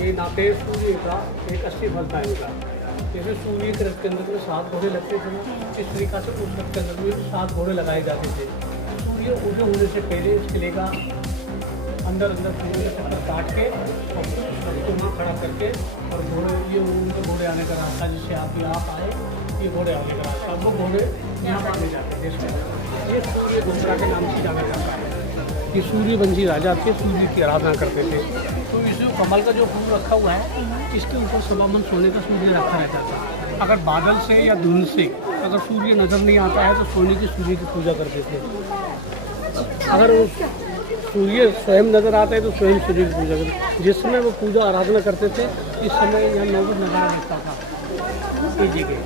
ये नाते सूर्य का एक अस्थि फल था इनका। जैसे सूर्य के रथ के अंदर में 7 घोड़े लगते थे ना, इस तरीक़ा से उस रथ के अंदर में 7 घोड़े लगाए जाते थे। सूर्य उदय होने से पहले इस किले का अंदर सूर्य का चक्कर काट के और फिर उस रथ को वहाँ खड़ा करके और घोड़े ये उनके घोड़े आने का रास्ता, जिससे आप आए ये घोड़े आने का रास्ता, वो घोड़े यहाँ पर आने जाते थे। इसमें ये सूर्य घुमरा के नाम से जाना जाता है। ये सूर्यवंशी राजा थे, सूर्य की आराधना करते थे। तो इस कमल का जो फूल रखा हुआ है, इसके ऊपर सवामन सोने का सूर्य रखा रहता था। अगर बादल से या धुंध से अगर सूर्य नज़र नहीं आता है तो सोने की सूर्य की पूजा करते थे। अगर सूर्य स्वयं नज़र आता है तो स्वयं सूर्य की पूजा करते। जिस समय वो पूजा आराधना करते थे, इस समय यहाँ नौबत नगारा लगता था। ये जगह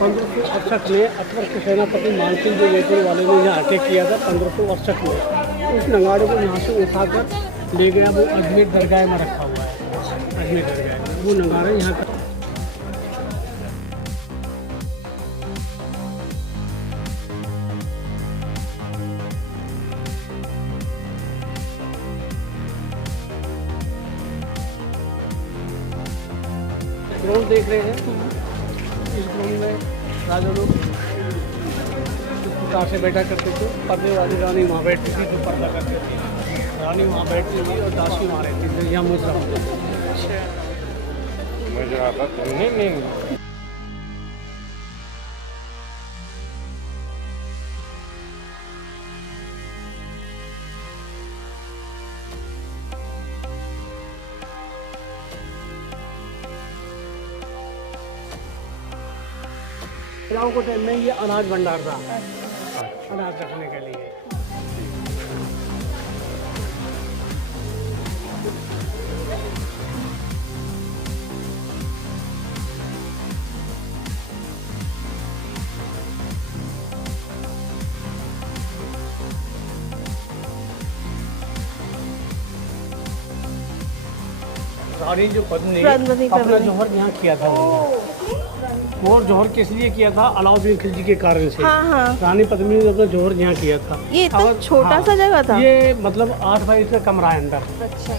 1568 में अकबर के सेनापति मानसिंह जो जयपुर वाले ने यहाँ अटैक किया था 1568 में, उस नगाड़े को यहाँ से उठाकर ले गया। वो अजमेर दरगाह में रखा हुआ है। अजमेर दरगाह में वो नगाड़ा यहाँ का। ग्राउंड देख रहे हैं, इस ग्राउंड में राजा लोग प्रकार से बैठा करते थे। पर्दे वाली रानी वहाँ बैठती थी, तो पर्दा करते थे। रानी वहाँ बैठती थी और दासी वहाँ रहती थी। यहाँ मुद्रा नहीं। गाँव के टाइम में ये अनाज भंडार था, अनाज रखने के लिए। रानी जो पद्मिनी अपना जौहर यहाँ किया था, और जौहर किस लिए किया था? अलाउद्दीन खिलजी के कारण से। हाँ। रानी पद्मिनी ने अपना जौहर यहाँ किया था। ये इतना छोटा सा जगह था? ये मतलब 8 बाई का कमरा है अंदर। अच्छा,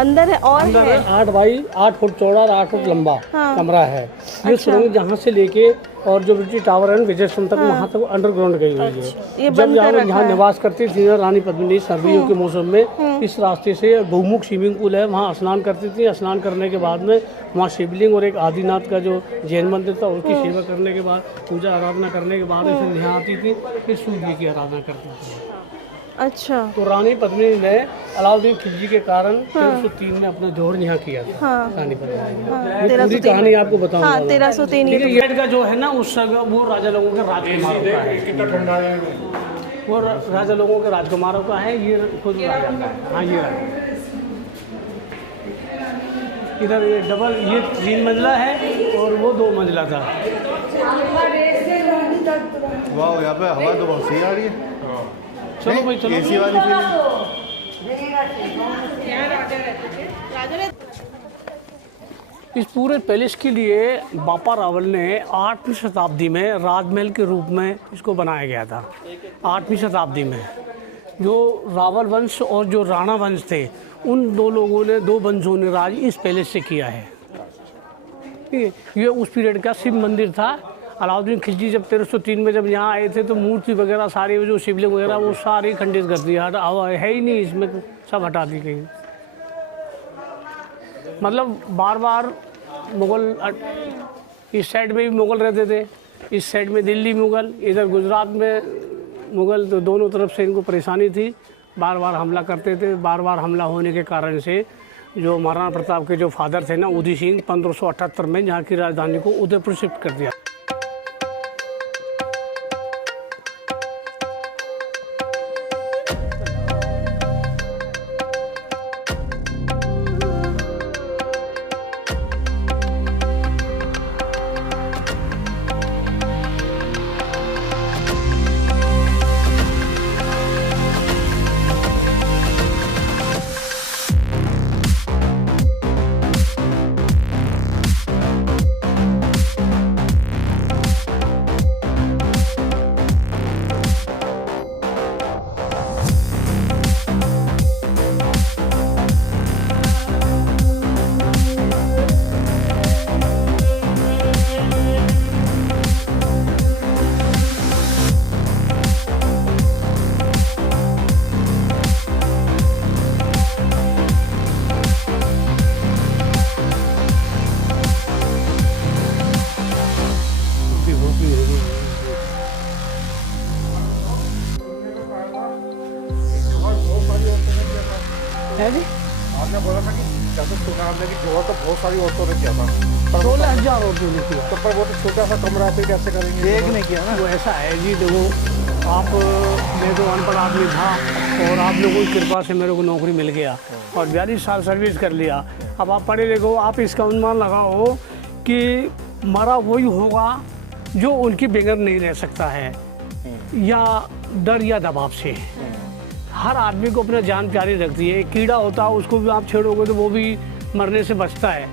अंदर है और अंदर है 8 बाई 8 फुट चौड़ा और 8 फुट लंबा कमरा है। ये अच्छा। सुरंग जहाँ से लेके और जो ब्रिटिश टावर है विजय स्तंभ तक, वहाँ तक अंडरग्राउंड गई हुई है। जब यहाँ निवास करती थी रानी पद्मिनी सर्दियों के मौसम में, इस रास्ते से बहुमुख स्विमिंग पूल है, वहाँ स्नान करती थी। स्नान करने के बाद में वहाँ शिवलिंग और एक आदिनाथ का जो जैन मंदिर था, उसकी सेवा करने के बाद, पूजा आराधना करने के बाद फिर यहाँ आती थी, फिर सूर्य की आराधना करती थी। अच्छा, तो रानी पद्मिनी ने अलाउद्दीन खिलजी के कारण 1303 में अपना जौहर यहाँ किया था। रानी पद्मिनी ये पूरी कहानी आपको बताऊंगा। 1303 ये का जो है ना, उस वो राजा लोगों के राजकुमारों का है। कितना ठंडा है वो राजा लोगों के राजकुमारों का है। ये खुद राजा का है। हाँ, ये राजा इधर ये डबल, ये 3 मंजिला है और वो 2 मंजिला था। वाह, यहाँ पे हवा तो बहुत सही आ रही है। चलो भाई, चलो। एसी वाली फीलिंग। इस पूरे पैलेस के लिए बापा रावल ने 8वीं शताब्दी में राजमहल के रूप में इसको बनाया गया था। 8वीं शताब्दी में जो रावल वंश और जो राणा वंश थे, उन 2 लोगों ने, 2 वंशों ने राज इस पैलेस से किया है। ये उस पीरियड का शिव मंदिर था। अलाउद्दीन खिलजी जब 1303 में जब यहाँ आए थे, तो मूर्ति वगैरह सारी जो शिवलिंग वगैरह वो सारी खंडित कर दिया, है ही नहीं इसमें, सब हटा दी गई। मतलब बार बार मुग़ल, इस साइड में भी मुग़ल रहते थे, इस साइड में दिल्ली मुग़ल, इधर गुजरात में मुग़ल, तो दोनों तरफ से इनको परेशानी थी। बार बार हमला करते थे। बार बार हमला होने के कारण से जो महाराणा प्रताप के जो फादर थे ना, उदय सिंह, 1578 में यहाँ की राजधानी को उदयपुर शिफ्ट कर दिया। वो तो बहुत सारी औरतों ने किया था, 16,000 रुपये में किया। तो पर वो तो छोटा सा कमरा फिर कैसे करेंगे? एक ने किया ना। वो ऐसा है जी, देखो आप, मैं तो अनपढ़ आदमी था और आप लोगों की कृपा से मेरे को नौकरी मिल गया और 42 साल सर्विस कर लिया। अब आप पढ़े लिखो, आप इसका अनुमान लगाओ कि मरा वही होगा जो उनके बगैर नहीं रह सकता है, या डर या दबाव से। हर आदमी को अपना जान प्यारी रखती है। कीड़ा होता है, उसको भी आप छेड़ोगे तो वो भी मरने से बचता है।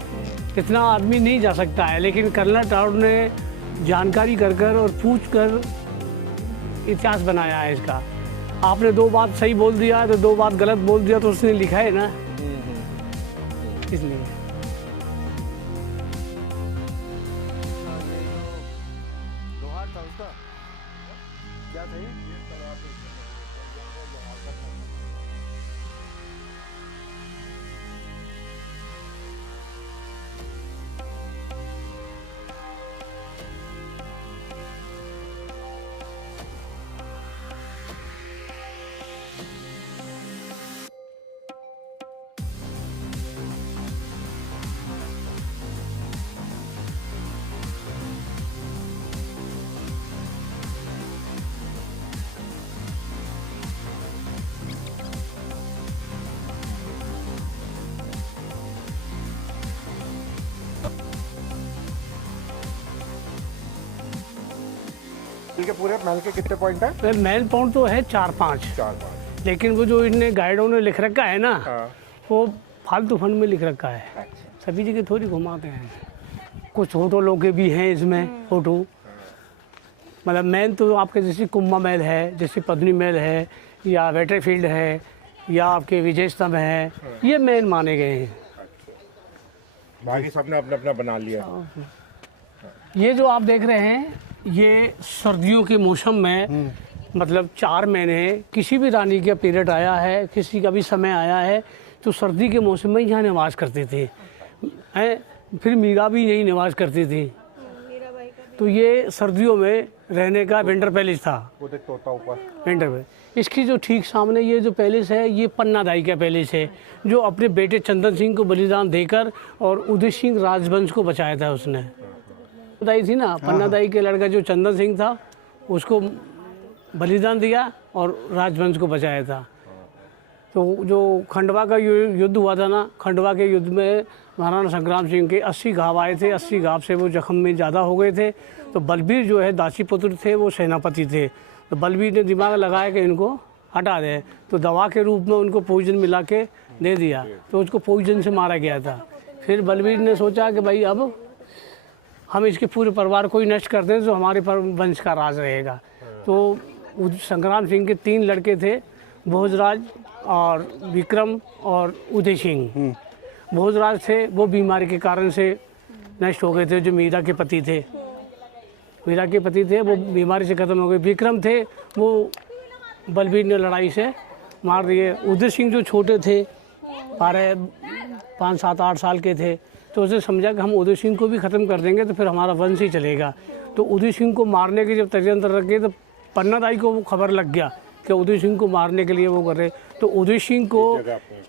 इतना आदमी नहीं जा सकता है, लेकिन कर्नल टाउड ने जानकारी कर कर और पूछ कर इतिहास बनाया है इसका। आपने 2 बात सही बोल दिया तो 2 बात गलत बोल दिया तो उसने लिखा है ना, इसलिए। के पूरे महल के कितने पॉइंट है? महल पॉइंट तो है 4-5, लेकिन वो जो इनने गाइडों ने लिख रखा है ना, वो फालतू फंड में लिख रखा है। सभी जगह थोड़ी घुमाते हैं। कुछ होटलों के भी हैं इसमें फोटो। मतलब महल तो आपके जैसे कुंभा महल है, जैसे पद्मिनी महल है, या वेटरफील्ड है, या आपके विजय स्तंभ है, ये महल माने गए हैं। बाकी सबने अपना अपना बना लिया। ये जो आप देख रहे हैं, ये सर्दियों के मौसम में, मतलब 4 महीने किसी भी रानी का पीरियड आया है, किसी का भी समय आया है, तो सर्दी के मौसम में यहाँ निवास करते थे हैं। फिर मीरा भी यही निवास करती थी। तो ये सर्दियों में रहने का विंटर पैलेस था। तोता ऊपर विंटर में। इसकी जो ठीक सामने ये जो पैलेस है, ये पन्ना दाई का पैलेस है, जो अपने बेटे चंदन सिंह को बलिदान देकर और उदय सिंह राजवंश को बचाया था उसने। दाई थी ना, पन्ना दाई के लड़का जो चंदन सिंह था, उसको बलिदान दिया और राजवंश को बचाया था। तो जो खंडवा का युद्ध हुआ था ना, खंडवा के युद्ध में महाराणा संग्राम सिंह के 80 घाव आए थे। 80 घाव से वो जख्म में ज़्यादा हो गए थे। तो बलबीर जो है दासी पुत्र थे, वो सेनापति थे। तो बलबीर ने दिमाग लगाया कि इनको हटा दें, तो दवा के रूप में उनको पॉइजन मिला के दे दिया। तो उसको पॉइजन से मारा गया था। फिर बलबीर ने सोचा कि भाई अब हम इसके पूरे परिवार को ही नष्ट कर दें तो हमारे पर वंश का राज रहेगा। तो संग्राम सिंह के 3 लड़के थे, भोजराज और विक्रम और उदय सिंह। भोजराज थे, वो बीमारी के कारण से नष्ट हो गए थे, जो मीरा के पति थे। मीरा के पति थे, वो बीमारी से ख़त्म हो गए। विक्रम थे, वो बलबीर ने लड़ाई से मार दिए। उदय सिंह जो छोटे थे, 5, 7, 8 साल के थे, तो उसने समझा कि हम उदय सिंह को भी ख़त्म कर देंगे तो फिर हमारा वंश ही चलेगा। तो उदय सिंह को मारने के जब षड्यंत्र रखे, तो पन्ना दाई को वो खबर लग गया कि उदय सिंह को मारने के लिए वो कर रहे। तो उदय सिंह को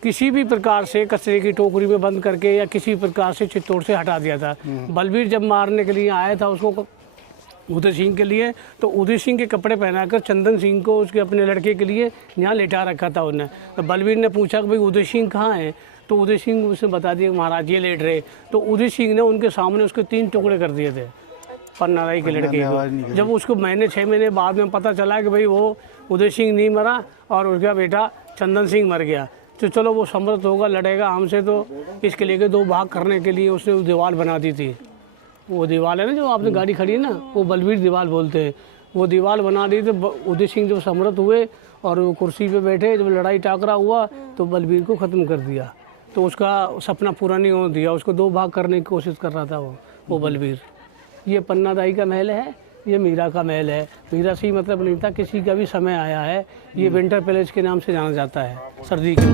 किसी भी प्रकार से कचरे की टोकरी में बंद करके या किसी प्रकार से चित्तौड़ से हटा दिया था। बलबीर जब मारने के लिए आया था उसको, उदय सिंह के लिए, तो उदय सिंह के कपड़े पहनाकर चंदन सिंह को उसके अपने लड़के के लिए यहाँ लेटा रखा था उन्हें। तो बलबीर ने पूछा कि भाई उदय सिंह कहाँ हैं? तो उदय सिंह उसने बता दिया महाराज ये लेट रहे। तो उदय सिंह ने उनके सामने उसके 3 टुकड़े कर दिए थे, पन्ना दाई के लड़के को। जब उसको 6 महीने बाद में पता चला कि भाई वो उदय सिंह नहीं मरा और उसका बेटा चंदन सिंह मर गया, तो चलो वो समर्थ होगा, लड़ेगा हमसे, तो इसके लिए 2 भाग करने के लिए उसने दीवार बना दी थी। वो दीवार है ना जो आपने गाड़ी खड़ी है ना, वो बलबीर दीवार बोलते हैं। वो दीवार बना दी। तो उदय सिंह जब समर्थ हुए और वो कुर्सी पे बैठे, जब लड़ाई टाकरा हुआ तो बलबीर को ख़त्म कर दिया। तो उसका सपना पूरा नहीं होने दिया, उसको 2 भाग करने की कोशिश कर रहा था वो बलबीर। ये पन्ना दाई का महल है, ये मीरा का महल है। मीरा से ही मतलब नहीं था, किसी का भी समय आया है। ये विंटर पैलेस के नाम से जाना जाता है सर्दी के।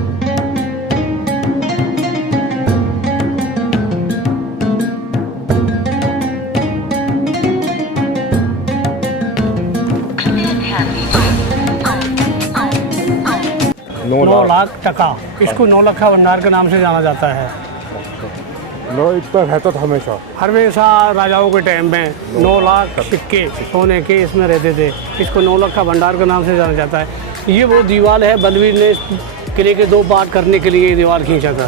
नौ 9 लाख टका, इसको 9 लाख भंडार के नाम से जाना जाता है। लो इतना रहता था हमेशा। हमेशा राजाओं के टाइम में 9 लाख सिक्के सोने के इसमें रहते थे। इसको 9 लाख का भंडार के नाम से जाना जाता है। ये वो दीवार है, बलवीर ने किले के 2 पार्ट करने के लिए ये दीवार खींचा था।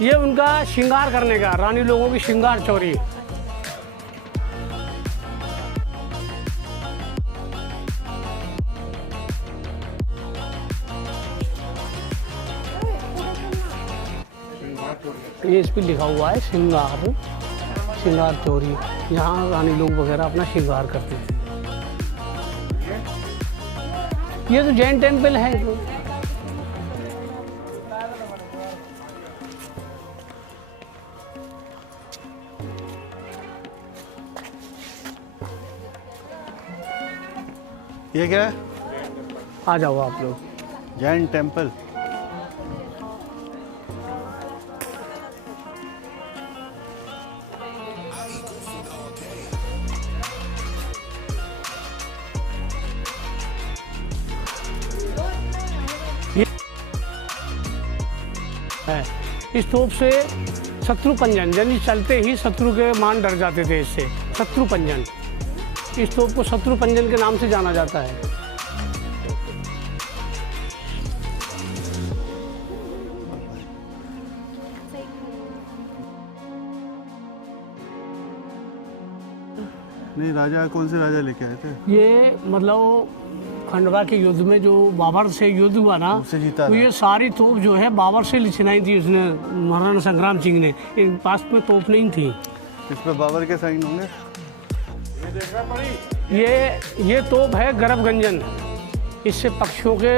ये उनका श्रृंगार करने का, रानी लोगों की श्रृंगार चोरी। ये इस पे लिखा हुआ है श्रृंगार चोरी। यहाँ रानी लोग वगैरह अपना श्रृंगार करते थे। ये तो जैन टेम्पल है। ये क्या है? आ जाओ आप लोग। जैन टेम्पल। है इस तोप से शत्रु पंजन, यानी चलते ही शत्रु के मान डर जाते थे। इससे शत्रु पंजन, इस तोप को शत्रु पंजन के नाम से जाना जाता है। नहीं, राजा कौन से राजा लेके आए थे? ये मतलब खंडवा के युद्ध में जो बाबर से युद्ध हुआ ना, उससे जीता तो ये सारी तोप जो है बाबर से लिखनाई थी उसने, महाराणा संग्राम सिंह ने। इन पास में तोप नहीं थी। इस पे बाबर के साइन होंगे। ये तोप है गर्भगंजन। इससे पक्षियों के,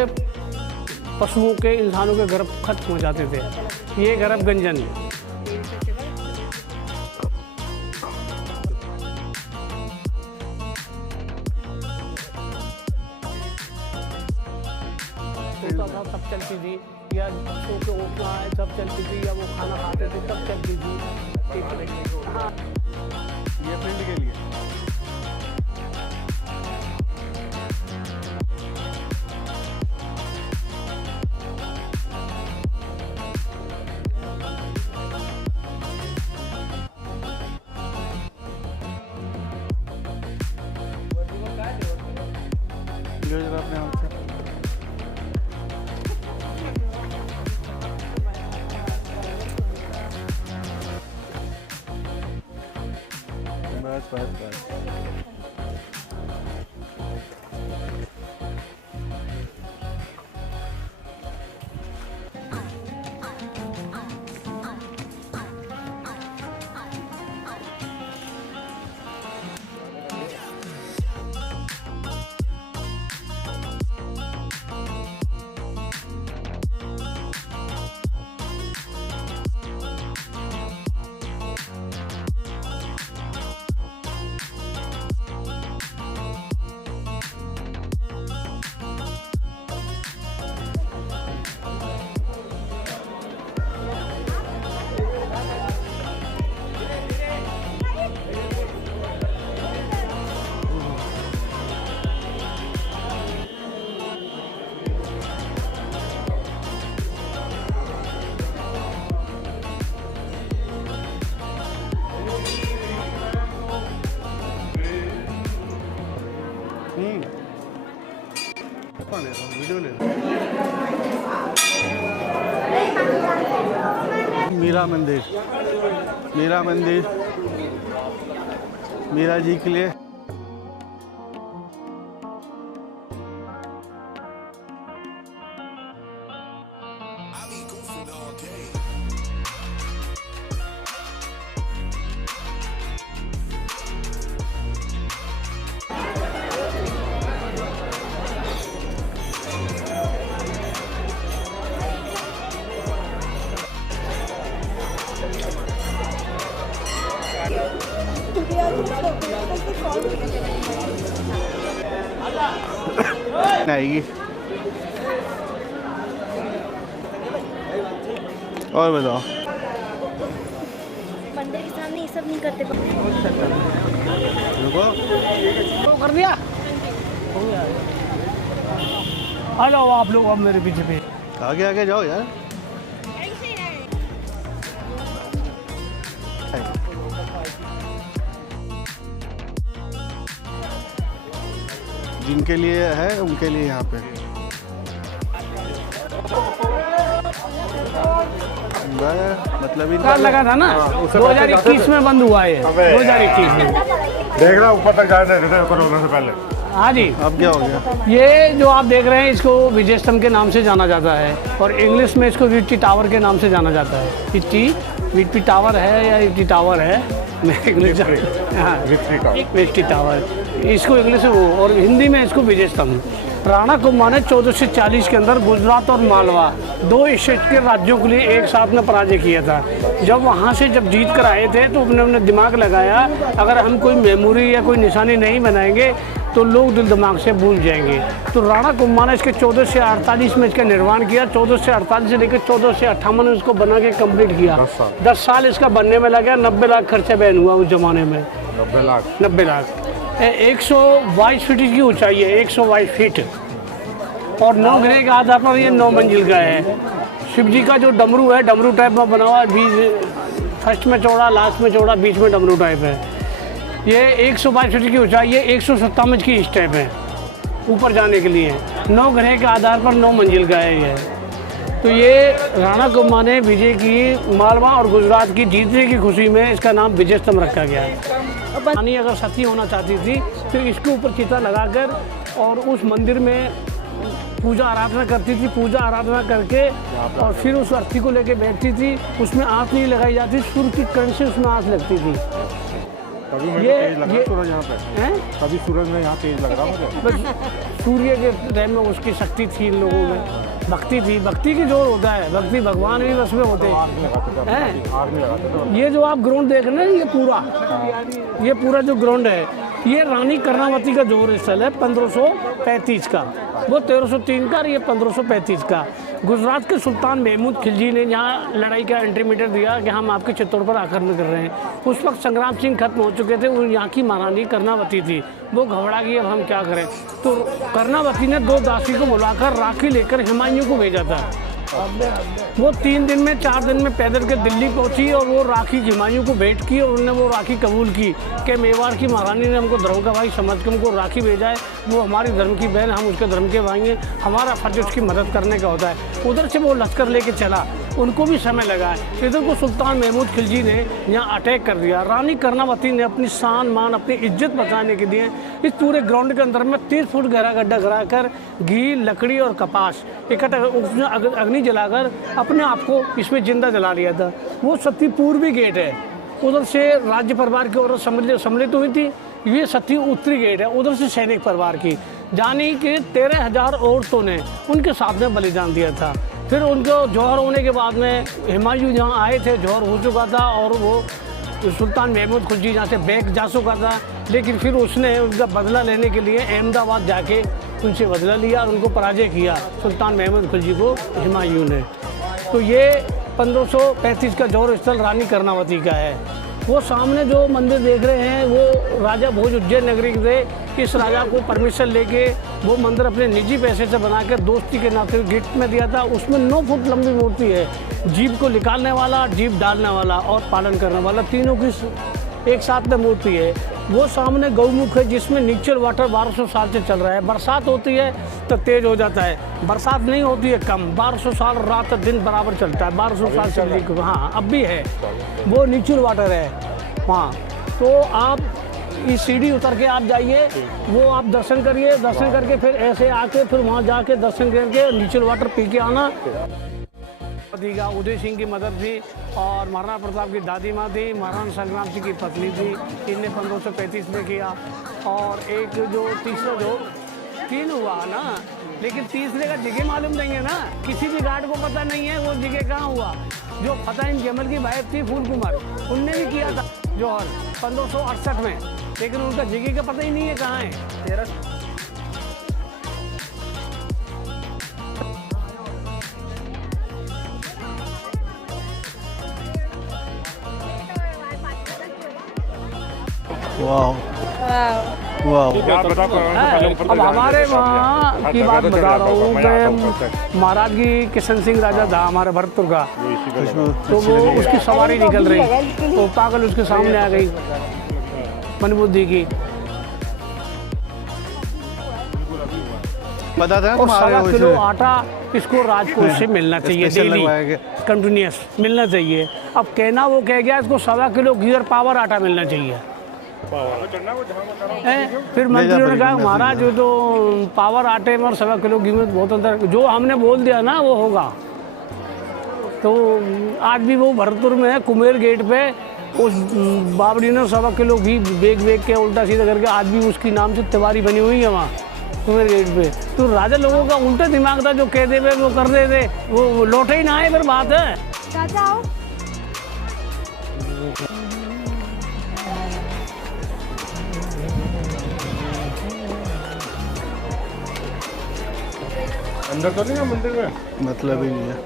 पशुओं के, इंसानों के गर्भ खत्म हो जाते थे। ये गर्भगंजन। सोता था तब चलती थी, या सो के उठना है तब चलती थी, या वो खाना खाते थे तब चलती थी। हाँ, ये प्रिंट के लिए। जो जरा अपने हाथ से। बस बस बस। वीडियो ले मीरा मंदिर, मीरा मंदिर मीरा जी के लिए। आएगी। और बताओ, मंदिर के सामने ये सब नहीं करते। रुको, कर दिया हो गया। आ जाओ आप लोग अब मेरे पीछे पे। आगे आगे जाओ यार। जिनके लिए है उनके लिए यहाँ पे मतलब कार लगा था ना 2021 में बंद हुआ है 2021 में। देख रहा ऊपर तक जाने देते कोरोना से पहले। हाँ जी। अब क्या हो गया? ये जो आप देख रहे हैं इसको विजय स्तंभ के नाम से जाना जाता है और इंग्लिश में इसको विक्ट्री टावर के नाम से जाना जाता है। विक्ट्री टावर है या विक्ट्री टावर है, मैं इंग्लिश हाँ विक्ट्री टावर इसको इंग्लिश में वो, और हिंदी में इसको विजय स्तंभ। राणा कुंभा ने 1440 के अंदर गुजरात और मालवा 2 स्टेट के राज्यों के लिए एक साथ में पराजय किया था। जब वहाँ से जब जीत कर आए थे तो उन्होंने दिमाग लगाया अगर हम कोई मेमोरी या कोई निशानी नहीं बनाएंगे तो लोग दिल दिमाग से भूल जाएंगे। तो राणा कुंभा ने इसके 14 से 48 में इसका निर्माण किया। 14 से 48 से लेकर 14 से 58 में इसको बना के कंप्लीट किया। 10 साल इसका बनने में लगा। 90 लाख खर्चा बैन हुआ उस जमाने में। 90 लाख 122 फीट की ऊंचाई है, 122 फीट और 9 ग्रह के आधार पर ये 9 मंजिल का है। शिव जी का जो डमरू है डमरू टाइप में बना हुआ है, बीच फर्स्ट में चौड़ा लास्ट में चौड़ा बीच में डमरू टाइप है। ये 122 फीट की ऊंचाई है, 157 की स्टेप है ऊपर जाने के लिए। 9 ग्रह के आधार पर 9 मंजिल का है ये। तो ये राणा कुंभा ने विजय की मालवा और गुजरात की जीतने की खुशी में इसका नाम विजय स्तंभ रखा गया है। रानी अगर सती होना चाहती थी तो इसके ऊपर चिता लगाकर और उस मंदिर में पूजा आराधना करती थी। पूजा आराधना करके और फिर उस अर्थी को लेके बैठती थी। उसमें आँच नहीं लगाई जाती, सूर्य की किरण से उसमें आँच लगती थी। सूरज यहाँ पे हैं? कभी सूरज में यहाँ तेज लग रहा मुझे। सूर्य के टाइम में उसकी शक्ति थी इन लोगों में, भक्ति थी। भक्ति की जोर होता है, भक्ति भगवान भी बस में होते हैं। ये जो आप ग्राउंड देख रहे हैं ये पूरा जो ग्राउंड है ये रानी कर्णावती का जोर स्थल है 1535 का। वो 1303 का और ये 1535 का। गुजरात के सुल्तान महमूद खिलजी ने यहाँ लड़ाई का इंटीमेटर दिया कि हम आपके चित्तौड़ पर आक्रमण कर रहे हैं। उस वक्त संग्राम सिंह खत्म हो चुके थे। यहाँ की महारानी कर्णावती थी, वो घबरा गई अब हम क्या करें। तो कर्णावती ने 2 दासी को बुलाकर राखी लेकर हुमायूं को भेजा था। वो 3 दिन में 4 दिन में पैदल के दिल्ली पहुंची और वो राखी हुमायूं को भेंट की और उन्होंने वो राखी कबूल की कि मेवाड़ की महारानी ने हमको धर्म का भाई समझ के हमको राखी भेजा है। वो हमारी धर्म की बहन, हम उसके धर्म के भाई हैं, हमारा फर्ज उसकी मदद करने का होता है। उधर से वो लश्कर लेके चला, उनको भी समय लगा है। इधर को सुल्तान महमूद खिलजी ने यहाँ अटैक कर दिया। रानी कर्णावती ने अपनी शान मान अपनी इज्जत बचाने के लिए इस पूरे ग्राउंड के अंदर में 30 फुट गहरा गड्ढा कराकर घी लकड़ी और कपास इकट्ठा उसमें अग्नि जलाकर अपने आप को इसमें जिंदा जला लिया था। वो सती पूर्वी गेट है, उधर से राज्य परिवार की औरत सम्मिलित हुई थी। ये सती उत्तरी गेट है, उधर से सैनिक परिवार की। जानी कि 13,000 औरतों ने उनके साथ में बलिदान दिया था। फिर उनको जौहर होने के बाद में हुमायूं जहाँ आए थे जौहर हो चुका था और वो सुल्तान महमूद खिलजी यहाँ से बैक जा चुका था। लेकिन फिर उसने उनका बदला लेने के लिए अहमदाबाद जाके उनसे बदला लिया और उनको पराजय किया सुल्तान महमूद खिलजी को हुमायूं ने। तो ये 1535 का जौहर स्थल रानी कर्णावती का है। वो सामने जो मंदिर देख रहे हैं वो राजा भोज उज्जैन नगरी के थे। इस राजा को परमिशन लेके वो मंदिर अपने निजी पैसे से बनाकर दोस्ती के नाते गिफ्ट में दिया था। उसमें 9 फुट लंबी मूर्ति है, जीभ को निकालने वाला, जीभ डालने वाला और पालन करने वाला, तीनों की एक साथ में मूर्ति है। वो सामने गौमुख है जिसमें नेचुरल वाटर 1200 साल से चल रहा है। बरसात होती है तो तेज हो जाता है, बरसात नहीं होती है कम। 1200 साल रात दिन बराबर चलता है, 1200 साल से लेकर हाँ अब भी है। वो नेचुरल वाटर है वहाँ। तो आप इस सीढ़ी उतर के आप जाइए, वो आप दर्शन करिए, दर्शन करके फिर ऐसे आके फिर वहाँ जाके दर्शन करके नेचुरल वाटर पी के आना। उदय सिंह की मदर थी और महाराणा प्रताप की दादी माँ थी, महाराणा संग्राम सिंह की पत्नी थी। इनने 1535 में किया। और एक जो तीसरा जो 3 हुआ ना, लेकिन तीसरे का जगह मालूम नहीं है ना, किसी भी गार्ड को पता नहीं है वो जगह कहाँ हुआ। जो फतेह जमल की वाइफ थी फूल कुमार, उनने भी किया था जौहर 1568 में, लेकिन उनका जगह का पता ही नहीं है कहाँ है। वाह वाह वाह। यार बताओ पहले ऊपर अब हमारे वहाँ की बात बता रहा हूँ कि महाराज की किशन सिंह राजा था हमारे भरतपुर का, तो वो उसकी सवारी निकल रही तो पागल उसके सामने आ गई मनबुद्धि की। पता था और 1.25 किलो आटा इसको राजकोष से मिलना चाहिए, स्पेशल डेली लगवाया गया। कंटिन्यूस मिलना चाहिए। अब कहना वो कह गया इसको 1.25 किलो घी और पावर आटा मिलना चाहिए। फिर मंत्रियों ने कहा महाराज जो तो पावर आटे में और 1.25 किलो घी में बहुत अंतर, जो हमने बोल दिया ना वो होगा। तो आज भी वो भरतपुर में है, कुमेर गेट पे उस बाबरी ने 1.25 किलो घी बेच के उल्टा सीधा करके आज भी उसकी नाम से तिवारी बनी हुई है वहाँ कुमेर गेट पे। तो राजा लोगों का उल्टा दिमाग था, जो कह दे वो कर दे थे, वो लौटे ही ना आए, फिर बात है। चाचा आओ। अंदर तो नहीं है मंदिर में, मतलब ही नहीं है।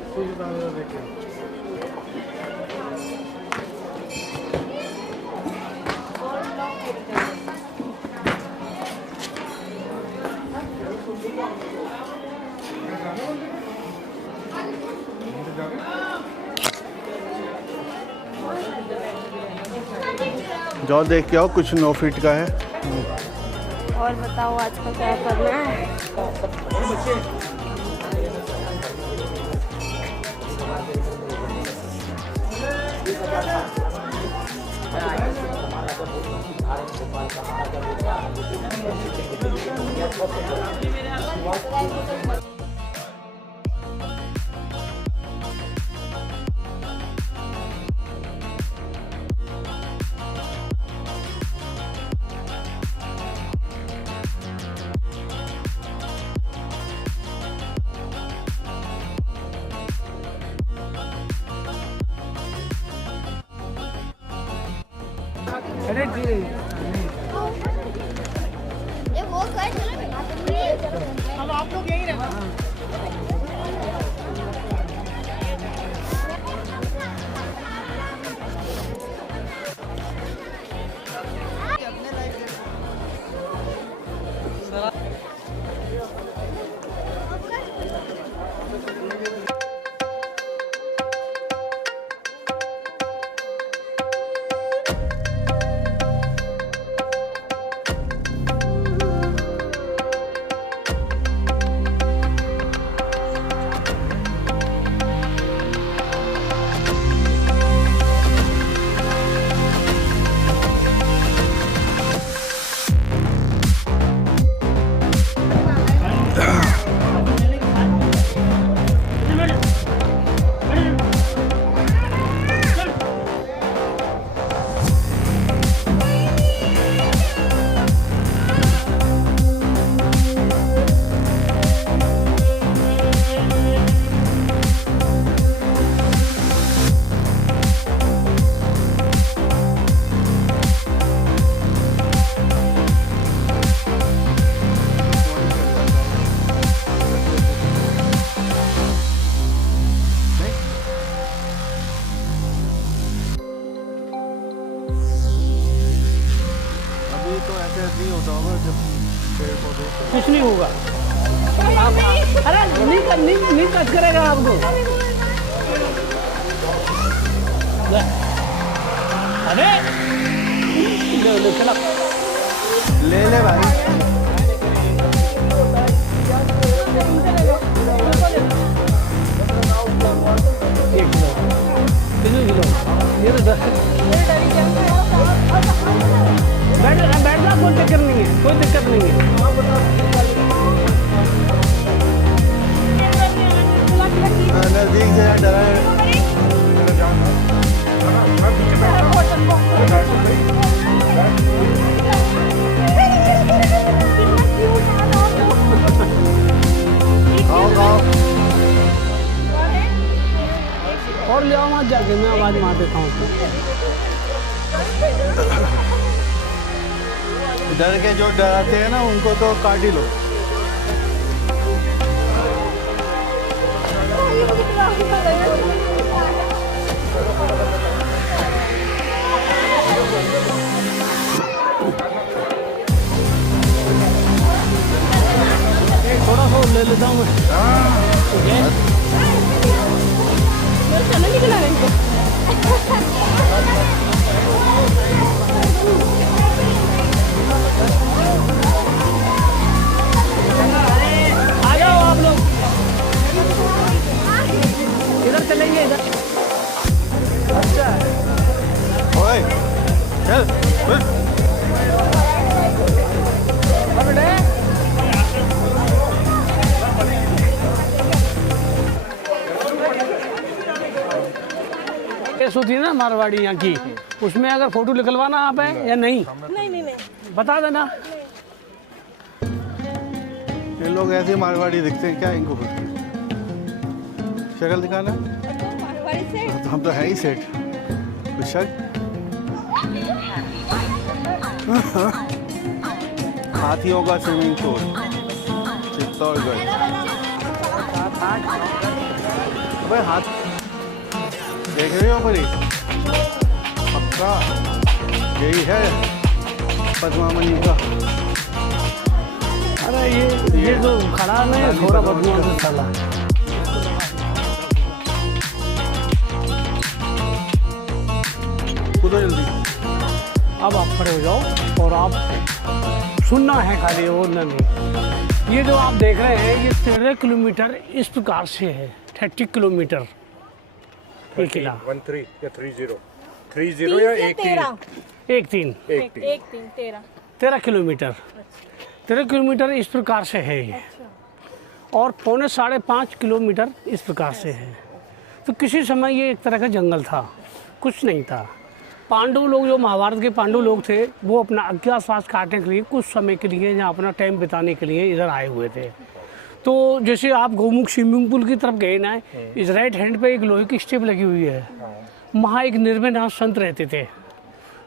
जाओ देख के आओ, कुछ 9 फीट का है। और बताओ आज का क्या करना है? अरे ये वो कर हम आप लोग यही रहे। कुछ नहीं होगा। अरे नहीं टच करेगा आपको। अरे ले चला ले ले भाई। ये तो 10 बैठ जा, कोई दिक्कत नहीं है, कोई दिक्कत नहीं है। नजदीक से डरा और ले आओ वहाँ जाके, मैं आवाज मार देता हूँ। डर के जो डराते हैं ना उनको तो काट ही लो। ले लेता हूँ मैं। चलो निकला इनको। आ जाओ आप लोग, इधर चलेंगे इधर। अच्छा ओए चल चल। केस होती है ना मारवाड़ी यहाँ की, उसमें अगर फोटो निकलवाना आप है या नहीं नहीं बता देना। ये लोग ऐसे मारवाड़ी दिखते हैं क्या इनको? शक्ल दिखाना, मारवाड़ी से तो हम तो है ही सेठ। कुछ शक? हाथियों का स्विमिंग पूल चित्तौड़गढ़। भाई हाथ देख रहे हो परी? पक्का यही है पद्मावती का। अरे ये तो खड़ा नहीं, थोड़ा बदमाश साला। कूदो जल्दी। अब आप खड़े हो जाओ और आप सुनना है खाली, और नहीं। ये जो आप देख रहे हैं ये 13 किलोमीटर इस प्रकार से है, 30 किलोमीटर ये किला। 13 या 30 या 13 13 किलोमीटर, 13 किलोमीटर इस प्रकार से है ये, और 4.5 किलोमीटर इस प्रकार से है। तो किसी समय ये एक तरह का जंगल था, कुछ नहीं था। पांडव लोग, जो महाभारत के पांडव लोग थे, वो अपना अज्ञातवास काटने के लिए कुछ समय के लिए यहाँ अपना टाइम बिताने के लिए इधर आए हुए थे। तो जैसे आप गौमुख स्विमिंग पूल की तरफ गए ना, इस राइट हैंड पे एक लोहे की स्टेप लगी हुई है, वहाँ एक निर्भयनाथ संत रहते थे।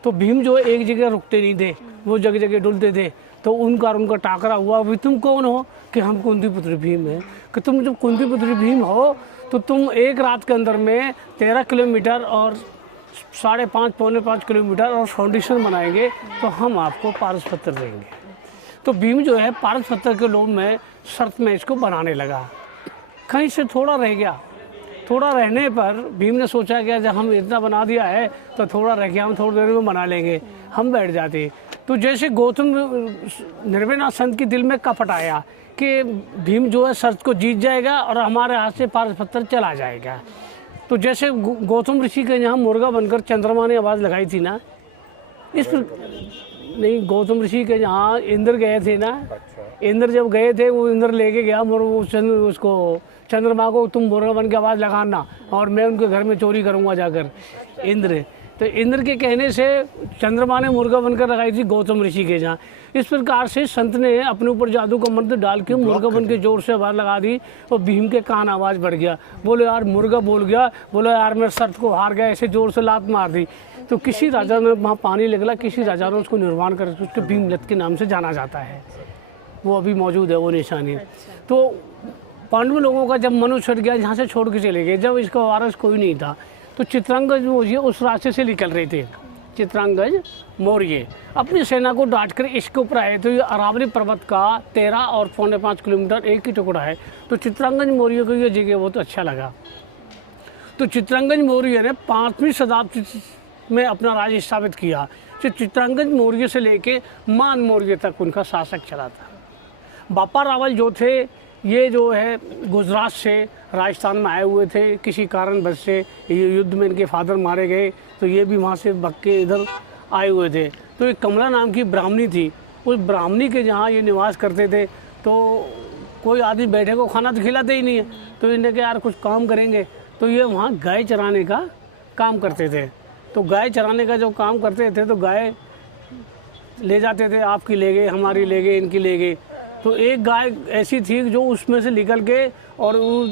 तो भीम जो एक जगह रुकते नहीं थे, वो जगह जगह डुलते थे। तो उनका टाकरा हुआ, अभी तुम कौन हो? कि हम कुंती पुत्र भीम हैं। कि तुम जब कुंती पुत्र भीम हो तो तुम एक रात के अंदर में 13 किलोमीटर और 5.5 पौने 5 किलोमीटर और फाउंडेशन बनाएंगे तो हम आपको पारस पत्र देंगे। तो भीम जो है पारस पत्र के लोभ में शर्त में इसको बनाने लगा। कहीं से थोड़ा रह गया, थोड़ा रहने पर भीम ने सोचा कि जब हम इतना बना दिया है तो थोड़ा रह गया, हम थोड़ी देर में बना लेंगे, हम बैठ जाते। तो जैसे गौतम निर्भयनाथ संत के दिल में कपट आया कि भीम जो है शर्त को जीत जाएगा और हमारे हाथ से पारस पत्र चला जाएगा। तो जैसे गौतम ऋषि के यहाँ मुर्गा बनकर चंद्रमा ने आवाज़ लगाई थी ना, इस पर नहीं, गौतम ऋषि के यहाँ इंद्र गए थे ना। इंद्र जब गए थे, वो इंद्र लेके गया उसको चंद्रमा को, तुम मुर्गा बन के आवाज़ लगाना और मैं उनके घर में चोरी करूँगा जाकर। इंद्र, तो इंद्र के कहने से चंद्रमा ने मुर्गा बनकर लगाई थी गौतम ऋषि के यहाँ। इस प्रकार से संत ने अपने ऊपर जादू का मंत्र डाल के मुर्गा बन के जोर से आवाज़ लगा दी और भीम के कान आवाज़ बढ़ गया। बोले यार मुर्गा बोल गया, बोले यार मैं शर्त को हार गया, ऐसे जोर से लात मार दी। तो किसी राजा ने वहाँ पानी निकला, किसी राजा ने उसको निर्माण कर, उसके भीमलत के नाम से जाना जाता है, वो अभी मौजूद है वो निशानी। तो पांडव लोगों का जब मनुष्य छूट गया, यहाँ से छोड़ के चले गए, जब इसका वारिस कोई नहीं था, तो चित्रांगज मौर्य उस रास्ते से निकल रहे थे। चित्रांगज मौर्य अपनी सेना को डांट कर इसके ऊपर आए। तो ये अरावली पर्वत का 13 और 4.5 किलोमीटर एक ही टुकड़ा है। तो चित्रांगज मौर्य को ये जगह बहुत अच्छा लगा। तो चित्रांगज मौर्य ने 5वीं शताब्दी में अपना राज स्थापित किया। तो चित्रांगज मौर्य से लेके मान मौर्य तक उनका शासक चला था। बापा रावल जो थे, ये जो है गुजरात से राजस्थान में आए हुए थे, किसी कारणवश से ये युद्ध में इनके फादर मारे गए, तो ये भी वहाँ से भग के इधर आए हुए थे। तो एक कमला नाम की ब्राह्मणी थी, उस ब्राह्मणी के जहाँ ये निवास करते थे। तो कोई आदमी बैठे को खाना तो खिलाते ही नहीं है, तो इन्हें कहा यार कुछ काम करेंगे। तो ये वहाँ गाय चराने का काम करते थे। तो गाय चराने का जो काम करते थे, तो गाय ले जाते थे, आपकी ले गए, हमारी ले गए, इनकी ले गए। तो एक गाय ऐसी थी जो उसमें से निकल के और वो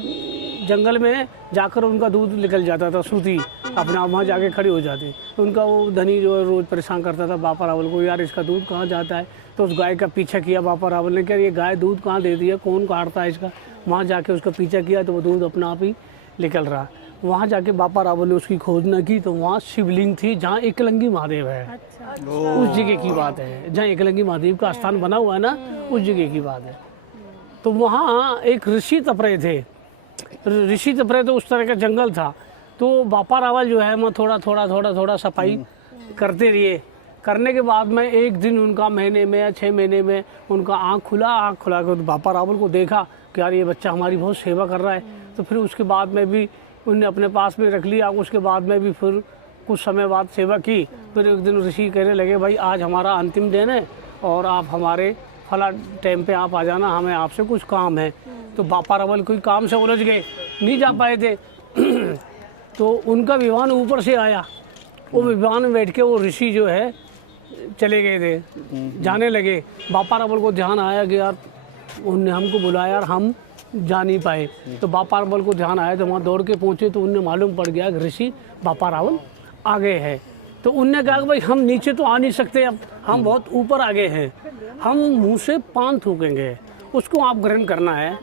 जंगल में जाकर उनका दूध निकल जाता था, सूती अपना वहाँ जाके खड़ी हो जाती। तो उनका वो धनी जो है रोज़ परेशान करता था बापा रावल को, यार इसका दूध कहाँ जाता है। तो उस गाय का पीछा किया बापा रावल ने, क्या ये गाय दूध कहाँ देती है, कौन काटता है इसका। वहाँ जाके उसका पीछा किया तो वो दूध अपना आप ही निकल रहा। वहाँ जाके बापा रावल ने उसकी खोज न की, तो वहाँ शिवलिंग थी जहाँ एकलिंगी महादेव है। उस जगह की बात है जहाँ एकलिंगी महादेव का स्थान बना हुआ है ना, उस जगह की बात है। तो वहाँ एक ऋषि तप रहे थे। ऋषि तप रहे तो उस तरह का जंगल था। तो बापा रावल जो है मैं थोड़ा सफाई करते रहिए। करने के बाद में एक दिन उनका महीने में या 6 महीने में उनका आँख खुला के तो बापा रावल को देखा कि यार ये बच्चा हमारी बहुत सेवा कर रहा है। तो फिर उसके बाद में भी उन्हें अपने पास में रख लिया। उसके बाद में भी फिर कुछ समय बाद सेवा की। फिर एक दिन ऋषि कहने लगे भाई आज हमारा अंतिम दिन है और आप हमारे फला टाइम पे आप आ जाना, हमें आपसे कुछ काम है। तो बापा रावल कोई काम से उलझ गए, नहीं जा पाए थे। तो उनका विमान ऊपर से आया। वो विमान में बैठ के वो ऋषि जो है चले गए थे, जाने लगे। बापा रावल को ध्यान आया कि यार उनने हमको बुलाया यार हम जा नहीं पाए। तो बापा रावल को ध्यान आया तो वहाँ दौड़ के पहुँचे तो उन्हें मालूम पड़ गया कि ऋषि बापा रावल आ गए हैं। तो उनने कहा कि भाई हम नीचे तो आ नहीं सकते, अब हम बहुत ऊपर आ गए हैं, हम मुंह से पान थूकेंगे, उसको आप ग्रहण करना है।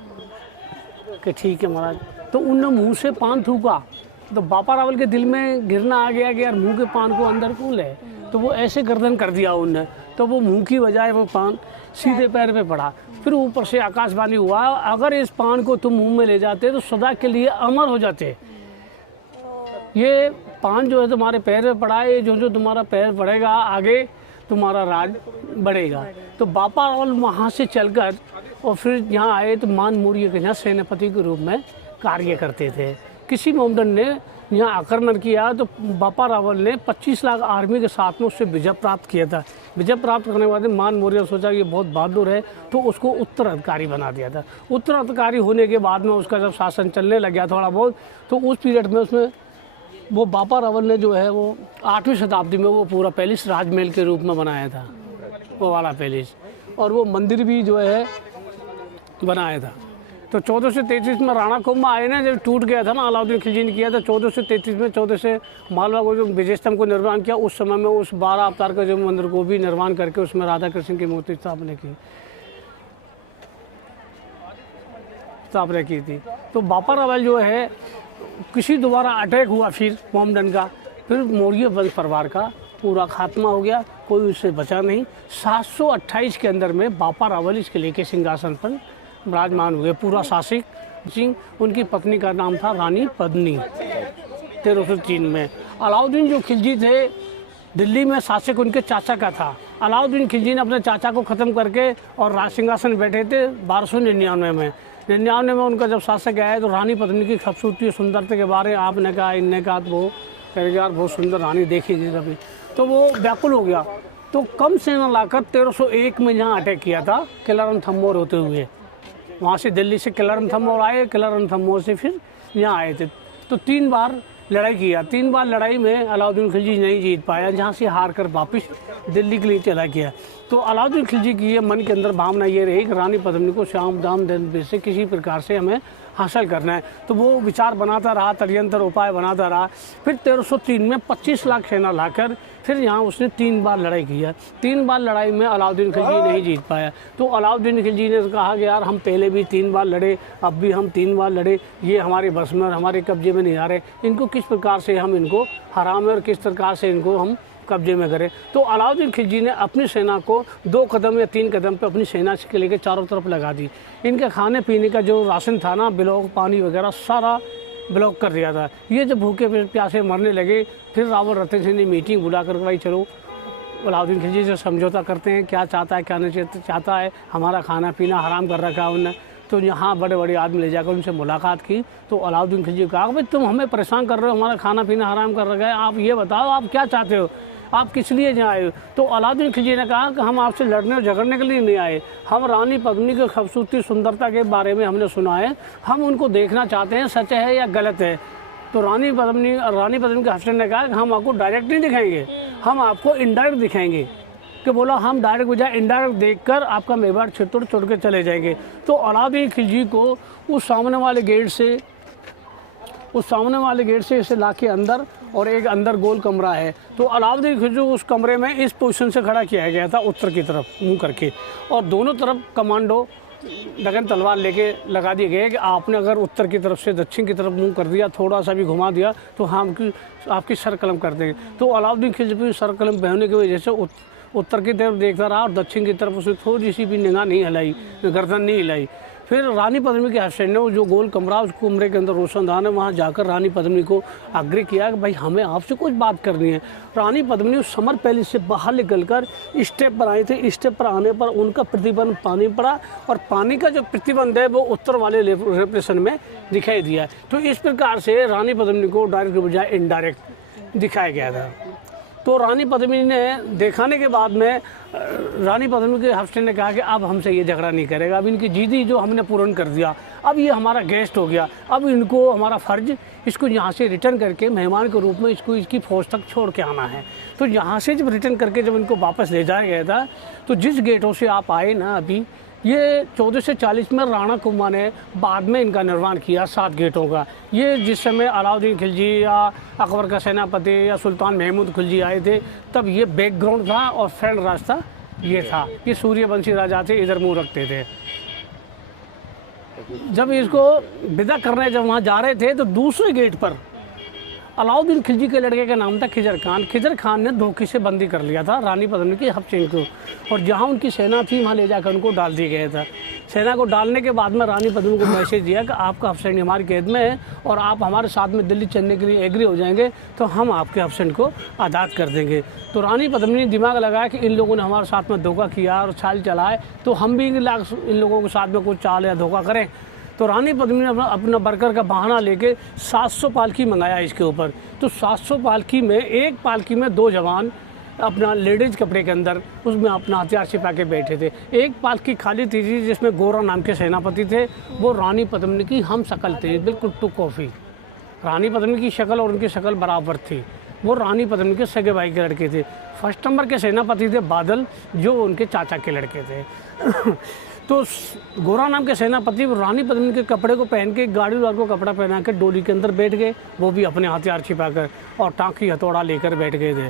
कि ठीक है महाराज। तो उनने मुंह से पान थूका तो बापा रावल के दिल में गिरना आ गया कि यार मुंह के पान को अंदर कौन ले। तो वो ऐसे गर्दन कर दिया उनने। तो वो मुंह की बजाय वो पान सीधे पैर पे पड़ा। फिर ऊपर से आकाशवाणी हुआ अगर इस पान को तुम मुंह में ले जाते तो सदा के लिए अमर हो जाते। ये पान जो है तुम्हारे पैर में पड़ा है, जो तुम्हारा पैर पड़ेगा आगे तुम्हारा राज बढ़ेगा। तो बापा रावल वहाँ से चलकर और फिर यहाँ आए तो मान मौर्य के यहाँ सेनापति के रूप में कार्य करते थे। किसी मोहम्मदन ने यहाँ आक्रमण किया तो बापा रावल ने 25 लाख आर्मी के साथ में उससे विजय प्राप्त किया था। विजय प्राप्त करने के बाद मान मौर्य सोचा कि ये बहुत बहादुर है तो उसको उत्तराधिकारी बना दिया था। उत्तराधिकारी होने के बाद में उसका जब शासन चलने लग गया थोड़ा बहुत तो उस पीरियड में उसमें वो बापा रावल ने जो है वो 8वीं शताब्दी में वो पूरा पैलेस राजमहल के रूप में बनाया था, वो वाला पैलेस। और वो मंदिर भी जो है बनाया था। तो 1433 में राणा कुंभा आए ना, जब टूट गया था ना, अलाउद्दीन खिलजी ने किया था 1433 में। 14 से मालवा को जो विजय स्तंभ को निर्माण किया उस समय में उस 12 अवतार का जो मंदिर को भी निर्माण करके उसमें राधा कृष्ण की मूर्ति स्थापना की थी। तो बापा रावल जो है किसी दोबारा अटैक हुआ फिर मोहम्मदन का, फिर मौर्य वंश परिवार का पूरा खात्मा हो गया, कोई उससे बचा नहीं। 728 के अंदर में बापा रावल इस किले के सिंहासन पर विराजमान हुए, पूरा शासक सिंह। उनकी पत्नी का नाम था रानी पद्मिनी। 1303 में अलाउद्दीन जो खिलजी थे दिल्ली में शासक उनके चाचा का था। अलाउद्दीन खिलजी ने अपने चाचा को ख़त्म करके और राज सिंहासन बैठे थे 1299 में। 99 में उनका जब शासक आया तो रानी पद्मिनी की खूबसूरती सुंदरता के बारे आपने कहा, इनने कहा तो वो कहेगा यार बहुत सुंदर रानी देखी थी कभी। तो वो व्याकुल हो गया। तो कम सेना लाकर 1301 में यहाँ अटैक किया था किला थम्मौर होते हुए। वहाँ से दिल्ली से किला थम्मौर आए, किला थम्मौर से फिर यहाँ आए थे। तो 3 बार लड़ाई किया। 3 बार लड़ाई में अलाउद्दीन खिलजी नहीं जीत पाया, जहाँ से हार कर वापस दिल्ली के लिए चला गया। तो अलाउद्दीन खिलजी की ये मन के अंदर भावना ये रही कि रानी पद्मिनी को शाम दाम दिन से किसी प्रकार से हमें हासिल करना है। तो वो विचार बनाता रहा, षड्यंत्र उपाय बनाता रहा। फिर 1303 में 25 लाख सेना लाकर फिर यहाँ उसने 3 बार लड़ाई किया। 3 बार लड़ाई में अलाउद्दीन खिलजी नहीं जीत पाया। तो अलाउद्दीन खिलजी ने कहा कि यार हम पहले भी 3 बार लड़े, अब भी हम 3 बार लड़े, ये हमारे बस में और हमारे कब्जे में नहीं आ रहे, इनको किस प्रकार से हम इनको हरामें और किस प्रकार से इनको हम कब्जे में करें। तो अलाउद्दीन खिलजी ने अपनी सेना को 2 कदम या 3 कदम पे अपनी सेना के लेकर चारों तरफ लगा दी। इनके खाने पीने का जो राशन था ना, ब्लॉक पानी वगैरह सारा ब्लॉक कर दिया था। ये जब भूखे प्यासे मरने लगे फिर रावल रतन सिंह ने मीटिंग बुला कर भाई चलो अलाउद्दीन खिलजी से समझौता करते हैं, क्या चाहता है क्या नहीं चाहता है, हमारा खाना पीना हराम कर रखा है उन्होंने। तो यहाँ बड़े बड़े आदमी ले जाकर उनसे मुलाकात की। तो अलाउद्दीन खिलजी कहा भाई तुम हमें परेशान कर रहे हो, हमारा खाना पीना हराम कर रखा है, आप ये बताओ आप क्या चाहते हो, आप किस लिए यहाँ आए हो। तो अलाउद्दीन खिलजी ने कहा कि हम आपसे लड़ने और झगड़ने के लिए नहीं आए, हम रानी पद्मिनी की खूबसूरती सुंदरता के बारे में हमने सुना है, हम उनको देखना चाहते हैं सच है या गलत है। तो रानी पद्मिनी के हस्बैंड ने कहा कि हम आपको डायरेक्ट नहीं दिखाएंगे, हम आपको इनडायरेक्ट दिखाएंगे। कि बोला हम डायरेक्ट बजाय इनडायरेक्ट देखकर आपका मेवाड़ छोड़ के चले जाएंगे। तो अलाउद्दीन खिलजी को उस सामने वाले गेट से इसे ला के अंदर, और एक अंदर गोल कमरा है। तो अलाउद्दीन खिलजी उस कमरे में इस पोजीशन से खड़ा किया गया था उत्तर की तरफ मुंह करके, और दोनों तरफ कमांडो डगन तलवार लेके लगा दिए गए कि आपने अगर उत्तर की तरफ से दक्षिण की तरफ मुंह कर दिया, थोड़ा सा भी घुमा दिया तो हम आपकी सर कलम कर देंगे। तो अलाउद्दीन खिलजी सर कलम पहनने की वजह से उत्तर की तरफ देखता रहा और दक्षिण की तरफ उसने थोड़ी सी भी निगाह नहीं हिलाई, गर्दन नहीं हिलाई। फिर रानी पद्मिनी के हस्बैंड ने वो जो गोल कमरा, उस कमरे के अंदर रोशनदान है, वहाँ जाकर रानी पद्मिनी को आग्रह किया कि भाई हमें आपसे कुछ बात करनी है। रानी पद्मिनी उस समर पैलेस से बाहर निकलकर स्टेप पर आए थे। स्टेप पर आने पर उनका प्रतिबंध पानी पड़ा और पानी का जो प्रतिबंध है वो उत्तर वाले रिप्रेशन में दिखाई दिया। तो इस प्रकार से रानी पद्मिनी को डायरेक्ट के बजाय इनडायरेक्ट दिखाया गया था। तो रानी पद्मिनी ने दिखाने के बाद में रानी पद्मिनी के हस्बैंड ने कहा कि अब हमसे ये झगड़ा नहीं करेगा, अब इनकी जीदी जो हमने पूर्ण कर दिया, अब ये हमारा गेस्ट हो गया, अब इनको हमारा फ़र्ज इसको यहाँ से रिटर्न करके मेहमान के रूप में इसको इसकी फौज तक छोड़ के आना है। तो यहाँ से जब रिटर्न करके जब इनको वापस ले जाया गया था, तो जिस गेटों से आप आए ना अभी, ये 1440 में राणा कुंभा ने बाद में इनका निर्माण किया 7 गेटों का। ये जिस समय अलाउद्दीन खिलजी या अकबर का सेनापति या सुल्तान महमूद खिलजी आए थे, तब ये बैकग्राउंड था और फ्रंट रास्ता ये था। ये सूर्यवंशी राजा थे, इधर मुंह रखते थे। जब इसको विदा करने जब वहाँ जा रहे थे, तो दूसरे गेट पर अलाउद्दीन खिलजी के लड़के का नाम था खिजर खान। खिजर खान ने धोखे से बंदी कर लिया था रानी पद्मिनी के हस्बैंड को, और जहाँ उनकी सेना थी वहाँ ले जाकर उनको डाल दिया गया था। सेना को डालने के बाद में रानी पद्मिनी को मैसेज दिया कि आपका हस्बैंड हमारी कैद में है और आप हमारे साथ में दिल्ली चलने के लिए एग्री हो जाएंगे तो हम आपके हस्बैंड को आज़ाद कर देंगे। तो रानी पद्मिनी ने दिमाग लगाया कि इन लोगों ने हमारे साथ में धोखा किया और चाल चलाए, तो हम भी इन लोगों के साथ में कुछ चाल या धोखा करें। तो रानी पद्मिनी ने अपना वर्कर का बहाना लेके 700 पालकी मंगाया इसके ऊपर। तो 700 पालकी में एक पालकी में 2 जवान अपना लेडीज कपड़े के अंदर उसमें अपना हथियार छिपा के बैठे थे। एक पालकी खाली थी जिसमें गोरा नाम के सेनापति थे, वो रानी पद्मिनी की हम शक्ल थे, बिल्कुल टू कॉफ़ी। रानी पद्मिनी की शक्ल और उनकी शक्ल बराबर थी। वो रानी पद्मिनी के सगे भाई के लड़के थे। फर्स्ट नंबर के सेनापति थे बादल, जो उनके चाचा के लड़के थे। तो गोरा नाम के सेनापति रानी पद्मिनी के कपड़े को पहन के, गाड़ी वाले को कपड़ा पहना के डोली के अंदर बैठ गए, वो भी अपने हथियार छिपाकर, और टाँकी हथौड़ा लेकर बैठ गए थे।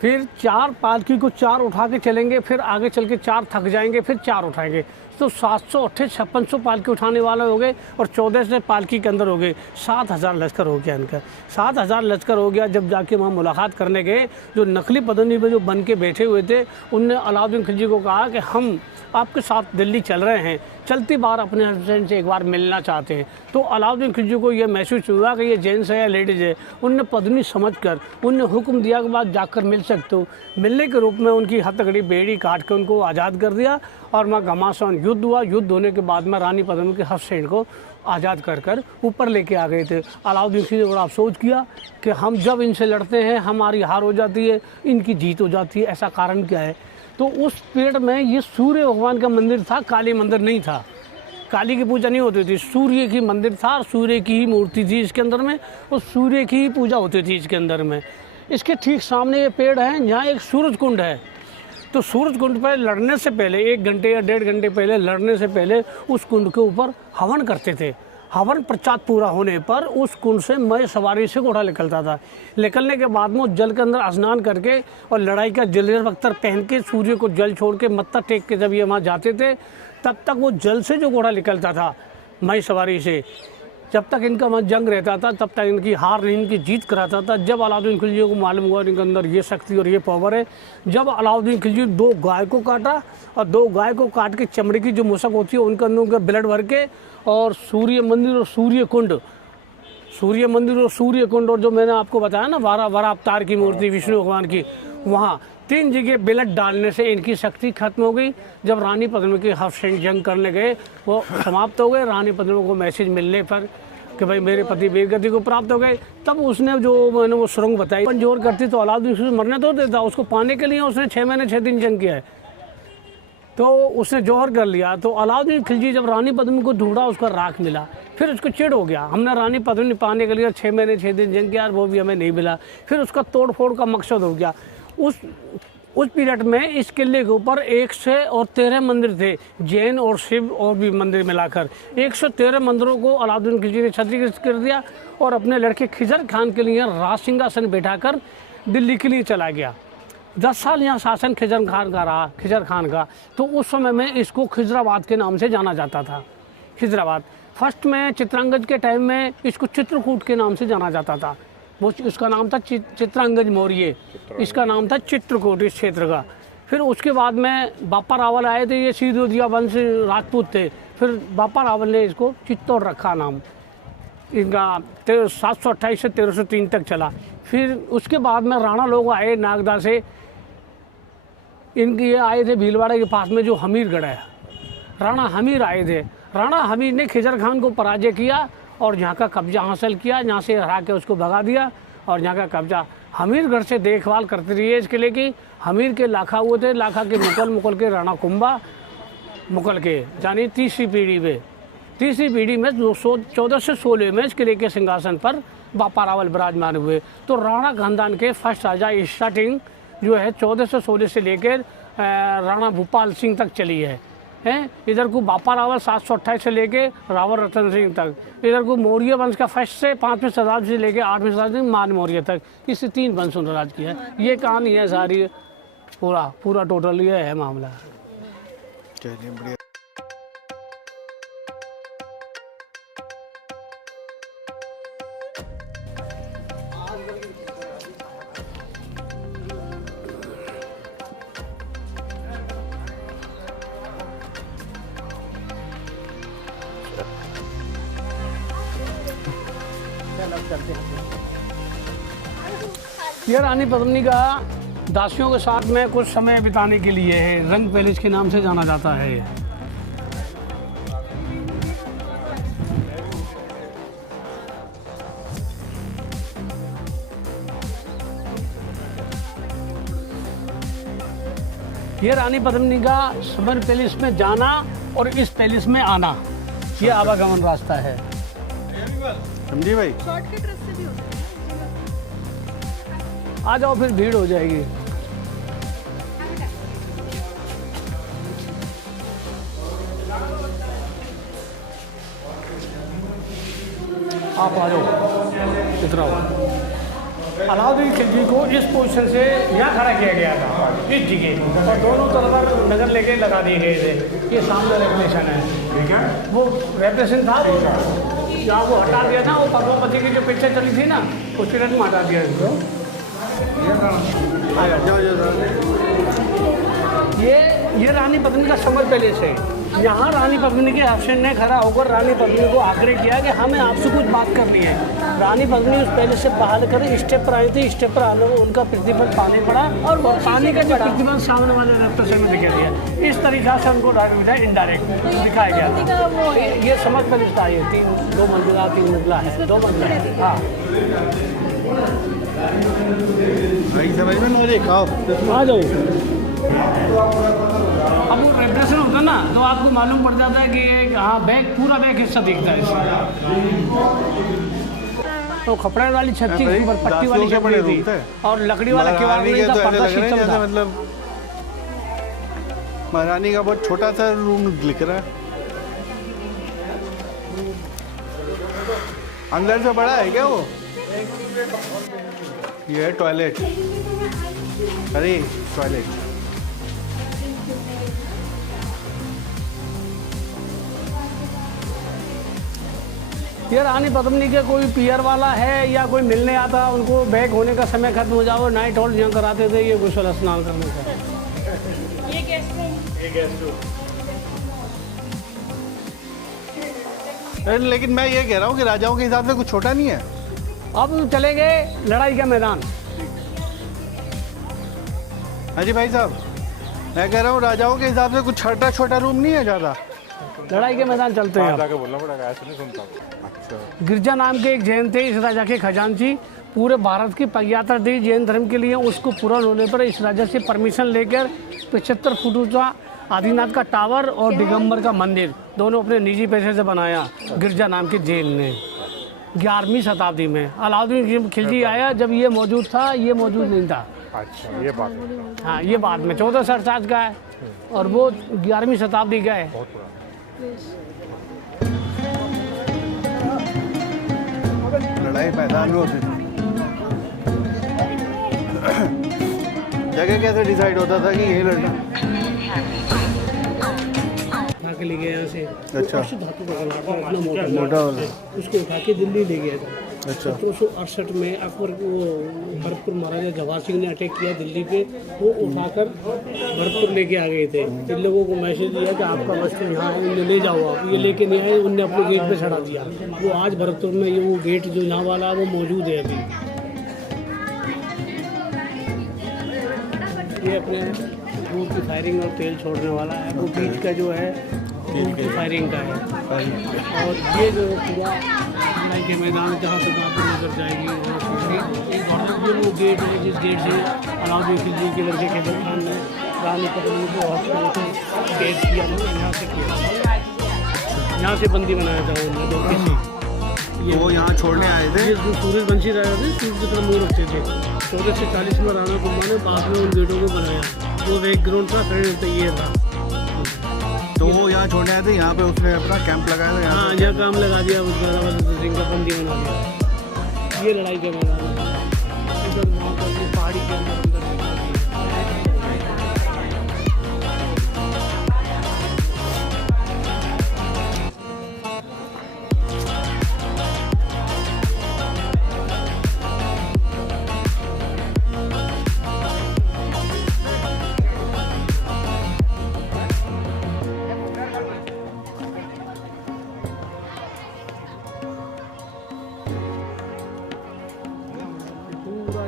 फिर 4 पालकी को 4 उठा के चलेंगे, फिर आगे चल के 4 थक जाएंगे, फिर 4 उठाएंगे। तो 758 5600 पालकी उठाने वाले हो गए और 14 से पालकी के अंदर हो गए। 7000 लश्कर हो गया इनका। 7000 लश्कर हो गया। जब जाके वहाँ मुलाकात करने गए, जो नकली पद्मिनी पे जो बन के बैठे हुए थे, उनने अलाउद्दीन खिलजी को कहा कि हम आपके साथ दिल्ली चल रहे हैं, चलती बार अपने हस्बैंड से एक बार मिलना चाहते हैं। तो अलाउद्दीन खिलजी को ये महसूस हुआ कि ये जेंट्स है या लेडीज़ है। उनने पद्मिनी समझकर उनने हुक्म दिया कि बाद जाकर मिल सकते हो। मिलने के रूप में उनकी हथकड़ी बेड़ी काट के उनको आज़ाद कर दिया और वहाँ घमासान युद्ध हुआ। युद्ध होने के बाद में रानी पद्मिनी के हस्बैंड को आज़ाद कर कर ऊपर लेके आ गए थे। अलाउद्दीन खिलजी ने बड़ा अफसोस किया कि हम जब इनसे लड़ते हैं हमारी हार हो जाती है, इनकी जीत हो जाती है, ऐसा कारण क्या है। तो उस पीरियड में ये सूर्य भगवान का मंदिर था, काली मंदिर नहीं था। काली की पूजा नहीं होती थी, सूर्य की मंदिर था और सूर्य की ही मूर्ति थी इसके अंदर में, और सूर्य की ही पूजा होती थी इसके अंदर में। इसके ठीक सामने ये पेड़ है, जहाँ एक सूरज कुंड है। तो सूरज कुंड पर लड़ने से पहले 1 घंटे या 1.5 घंटे पहले लड़ने से पहले उस कुंड के ऊपर हवन करते थे। हवन प्रसाद पूरा होने पर उस कुंड से मय सवारी से घोड़ा निकलता था। निकलने के बाद में जल के अंदर स्नान करके और लड़ाई का जलेर वक्तर पहन के, सूर्य को जल छोड़ के मत्था टेक के जब ये वहाँ जाते थे, तब तक वो जल से जो घोड़ा निकलता था मय सवारी से, जब तक इनका वहाँ जंग रहता था तब तक इनकी हार नहीं, इनकी जीत कराता था। जब अलाउद्दीन खिलजी को मालूम हुआ इनके अंदर ये शक्ति और ये पावर है, जब अलाउद्दीन खिलजी 2 गाय को काटा और 2 गाय को काट के चमड़ी की जो मूसक होती है उनके अंदर का ब्लड भर के, और सूर्य मंदिर और सूर्य कुंड, सूर्य मंदिर और सूर्य कुंड, और जो मैंने आपको बताया ना 12 अवतार की मूर्ति विष्णु भगवान की, वहाँ 3 जगह ब्लड डालने से इनकी शक्ति खत्म हो गई। जब रानी पद्मिनी के हस्बैंड जंग करने गए वो समाप्त हो गए। रानी पद्मिनी को मैसेज मिलने पर कि भाई मेरे पति वीरगति को प्राप्त हो गए, तब उसने जो मैंने वो सुरंग बताई जोर करती तो अलाउद्दीन मरने तो देता, उसको पाने के लिए उसने 6 महीने 6 दिन जंग किया है। तो उसने जौहर कर लिया। तो अलाउद्दीन खिलजी जब रानी पद्मिनी को ढूंढा, उसका राख मिला, फिर उसको चिढ़ हो गया, हमने रानी पद्मिनी पाने के लिए 6 महीने 6 दिन जंग किया, वो भी हमें नहीं मिला। फिर उसका तोड़ फोड़ का मकसद हो गया। उस पीरियड में इस किले के ऊपर 113 मंदिर थे, जैन और शिव और भी मंदिर मिलाकर 113 मंदिरों को अलाउद्दीन खिलजी ने क्षतिग्रस्त कर दिया और अपने लड़के खिजर खान के लिए राज सिंहासन बैठाकर दिल्ली के लिए चला गया। 10 साल यहाँ शासन खिजर खान का रहा, खिजर खान का। तो उस समय में इसको खिजराबाद के नाम से जाना जाता था। खिजराबाद फर्स्ट में चित्रांगज के टाइम में इसको चित्रकूट के नाम से जाना जाता था। वो उसका नाम था चित्रांगज मौर्य, इसका नाम था चित्रकूट इस क्षेत्र का। फिर उसके बाद में बापा रावल आए थे, ये सिदोदिया वंश राजपूत थे। फिर बापा रावल ने इसको चित्तौड़ रखा नाम, इनका 728 से 1303 तक चला। फिर उसके बाद में राणा लोग आए नागदा से, इनके ये आए थे भीलवाड़ा के पास में जो हमीरगढ़ है, राणा हमीर आए थे। राणा हमीर ने खिजर खान को पराजय किया और यहाँ का कब्जा हासिल किया, यहाँ से हरा के उसको भगा दिया और यहाँ का कब्जा। हमीरगढ़ से देखभाल करते रहिए इस किले की। हमीर के लाखा हुए थे, लाखा के मुगल के राणा कुंभा मुगल के, यानी तीसरी पीढ़ी में। तीसरी पीढ़ी में 1416 में इस किले के सिंहासन पर बापा रावल विराजमान हुए। तो राणा खानदान के फर्स्ट राजा स्टार्टिंग जो है 1416 से लेकर राणा भूपाल सिंह तक चली है। इधर को बापा रावल 728 से लेके रावल रतन सिंह तक, इधर को मौर्य वंश का फर्स्ट से 5वीं शताब्दी से लेके 8वीं शताब्दी मान मौर्य तक, इससे 3 वंशों ने राज किया है। ये कहानी है सारी, पूरा टोटल ये है मामला। चलिए बढ़िया। ये रानी पद्मिनी का दासियों के साथ में कुछ समय बिताने के लिए है, रंग पैलेस के नाम से जाना जाता है। ये रानी पद्मिनी का समर पैलेस में जाना और इस पैलेस में आना, ये आवागमन रास्ता है। समझी भाई? आ जाओ, फिर भीड़ हो जाएगी। आप आ जाओ, इतना अलाउद्दीन खिलजी को इस पोजीशन से यहाँ खड़ा किया गया था, इस जगह, और दोनों तरफ नगर लेके लगा दिए गए थे। ये सामने रेगुलेशन है, ठीक है? वो रेगुलेशन था, जहाँ वो हटा दिया था, वो पद्मावती की जो पिक्चर चली थी ना, उस पीरियड में हटा दिया इसको। ये रानी पद्मिनी का समर पैलेस है। यहाँ रानी पद्मिनी के अफसर ने खड़ा होकर रानी पद्मिनी को आग्रह किया कि हमें आपसे कुछ बात करनी है। रानी पद्मिनी उस पैलेस से बाहर कर स्टेप पर आई थी, स्टेप पर आने को उनका प्रतिफल पानी पड़ा और पानी का जो प्रतिफल सामने वाले रेप्रेजेंट में दिखा दिया। इस तरीक़ा से उनको इनडायरेक्ट दिखाया गया। ये समर पैलेस था, ये 2 मंजिला 3 मंजिला है, 2 मंजिला। हाँ भाई समझ में नहीं देखा, आ जाओ। अब वो रेप्रेशन होता है ना, तो आपको मालूम पड़ जाता है कि हाँ बैग, पूरा बैग हिस्सा दिखता है इसमें। तो खपड़े वाली छत थी, ऊपर पट्टी वाली छत थी और लकड़ी वाला किवाड़ नहीं था, पर्दा शीशम था। मतलब महारानी का बहुत छोटा सा रूम दिख रहा है। अंदर से बड़ा है क्या वो? ये है टॉयलेट। अरे टॉयलेट, ये रानी पद्मिनी के कोई पियर वाला है या कोई मिलने आता, उनको बैग होने का समय खत्म हो जाओ, नाइट हॉल्ट यहाँ कराते थे ये गुस्ल स्नान करने का। ये गेस्ट रूम। लेकिन मैं ये कह रहा हूँ कि राजाओं के हिसाब से कुछ छोटा नहीं है। अब चले गए लड़ाई का मैदान। हाँ जी भाई साहब, मैं कह रहा हूँ राजाओं के हिसाब से कुछ छोटा रूम नहीं है ज़्यादा। लड़ाई के मैदान चलते हैं। जाके बोलना पड़ेगा, ऐसे नहीं सुनता। अच्छा, गिरजा नाम के एक जैन थे इस राजा के खजांची, पूरे भारत की पदयात्रा दी जैन धर्म के लिए। उसको पूरा होने पर इस राजा से परमिशन लेकर 75 फुट ऊंचा आदिनाथ का टावर और दिगंबर का मंदिर दोनों अपने निजी पैसे से बनाया गिरजा नाम के जैन ने। 11वीं शताब्दी में अलाउद्दीन खिलजी आया, जब ये मौजूद था, ये मौजूद नहीं था। अच्छा, ये बात है। हाँ, ये बाद में 1447 का है और वो 11वीं शताब्दी का है। बहुत पुराना। लड़ाई मैदान में होती थी। जगह कैसे डिसाइड होता था कि यही लड़ना? के ले गया यहाँ से। अच्छा। अष्ट धातु का कलश था, इतना मोटा मोटा वाला। उसको उठा के दिल्ली ले गया था। अच्छा। 1768 में अकबर को भरतपुर महाराजा जवाहर सिंह ने अटैक किया दिल्ली पे, वो उठाकर भरतपुर लेके आ गए थे। इन लोगों को मैसेज दिया कि आपका वस्तु यहाँ है, उन्हें ले जाओ आप। ये लेके नहीं आए, उनने अपने गेट पे चढ़ा दिया। वो आज भरतपुर में ये वो गेट जो यहाँ वाला है वो मौजूद है अभी। ये अपने धूप की फायरिंग और तेल छोड़ने वाला है, वो बीच का जो है धूप की फायरिंग का है। और ये जो पूरा लड़ाई के मैदान जहाँ तक आपको नजर जाएगी ये वो गेट है जिस गेट से अलाउद्दीन खिलजी के लड़के कैदर खान ने रानी पद्मिनी को हॉस्पिटल से गेट किया था, यहाँ से किया, यहाँ से बंदी बनाया था उन्होंने दो किसी। वो यहाँ छोड़ने आए थे। ये जो सूरजवंशी राजा थे सूर्य की तरफ मुँह रखते थे। 14 से 40 में राणा कुंभा ने बाद में उन गेटों को बनाया। वो एक ग्राउंड था, खड़े ये था। तो वो यहाँ छोड़ने आए थे, यहाँ पे उसने अपना कैंप लगाया था। हाँ, यहाँ काम लगा दिया, उसका सिंह का बंदी बना दिया। ये लड़ाई का मैदान है। इधर वहाँ पर ये पहाड़ी के अंदर